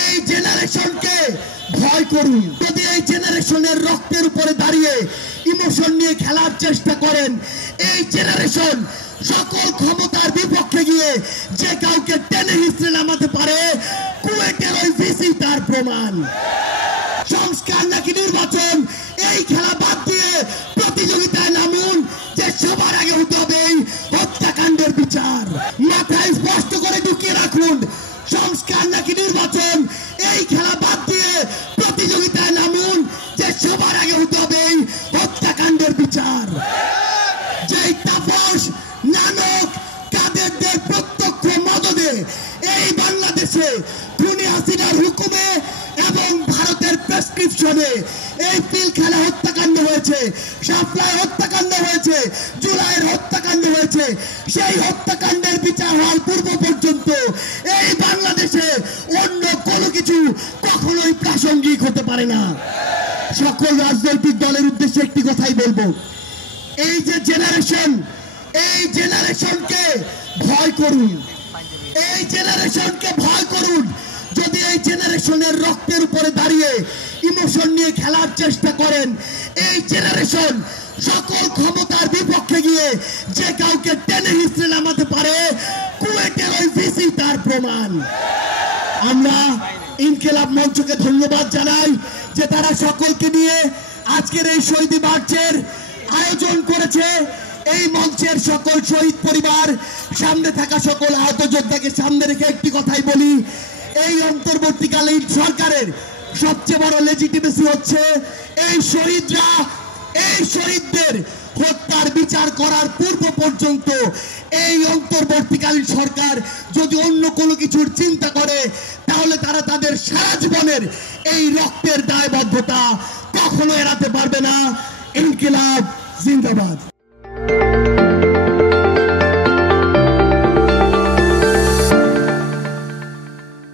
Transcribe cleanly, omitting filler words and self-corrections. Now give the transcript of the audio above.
এই জেনারেশনকে ভয় করুন। যদি এই জেনারেশনের রক্তের উপরে দাঁড়িয়ে ইমোশন নিয়ে খেলার চেষ্টা করেন, এই জেনারেশন সকল ক্ষমতার বিপক্ষে গিয়ে যে কাউকে টেনে হিঁচড়ে নামাতে পারে, কুয়েটের ওই ভিসি তার প্রমাণ। সংস্কার নাকি নির্বাচন, এই খেলা বাদ দিয়ে প্রতিযোগিতায় নামুন, যে সবার আগে হতে হবে হত্যাকাণ্ডের বিচার। মাথায় স্পষ্ট করে ঢুকিয়ে রাখুন, সংস্কার নাকি নির্বাচন, এই খেলা বাদ দিয়ে প্রতিযোগিতায় নামুন, যে সবার আগে হতে হবে হত্যাকাণ্ডের বিচার। যেই তাপস, নানক, কাদেরদের প্রত্যক্ষ মদদে এই বাংলাদেশে খুনি হাসিনার হুকুমে এবং ভারতের প্রেসক্রিপশনে এই পিলখানা হত্যাকাণ্ড হয়েছে, শাপলায় হত্যাকাণ্ড হয়েছে, জুলাইয়ের হত্যাকাণ্ড হয়েছে। সেই হত্যাকাণ্ডের বিচার হওয়ার পূর্ব পর্যন্ত এই বাংলাদেশে অন্য কোনো কিছু কখনোই প্রাসঙ্গিক হতে পারে না। সকল রাজনৈতিক দলের উদ্দেশ্যে একটি কথাই বলবো, এই যে জেনারেশন, এই জেনারেশনকে ভয় করুন, এই জেনারেশনকে ভয় করুন। যদি এই জেনারেশনের রক্তের উপরে দাঁড়িয়ে ইমোশন নিয়ে খেলার চেষ্টা করেন, এই জেনারেশন সকল ক্ষমতার বিপক্ষে গিয়ে যে কাউকে টেনে হিঁচড়ে নামাতে পারে, কুয়েটের ওই ভিসি তার প্রমাণ। আমরা ইনকিলাব মঞ্চকে ধন্যবাদ জানাই যে তারা সকলকে নিয়ে আজকের এই শহীদ মার্চের আয়োজন করেছে। এই মঞ্চের সকল শহীদ পরিবার, সামনে থাকা সকল আহত যোদ্ধাকে সামনে রেখে একটি কথাই বলি, এই অন্তর্বর্তীকালীন সরকারের সবচেয়ে বড় লেজিটিমেসি হচ্ছে এই শহীদরা, এই শহীদদের হত্যার বিচার করার পূর্ব পর্যন্ত এই অন্তর্বর্তীকালীন সরকার যদি অন্য কোনো কিছুর চিন্তা করে, তাহলে তারা তাদের সারা জীবনের এই রক্তের দায়বদ্ধতা কখনো এড়াতে পারবে না। ইনকিলাব জিন্দাবাদ।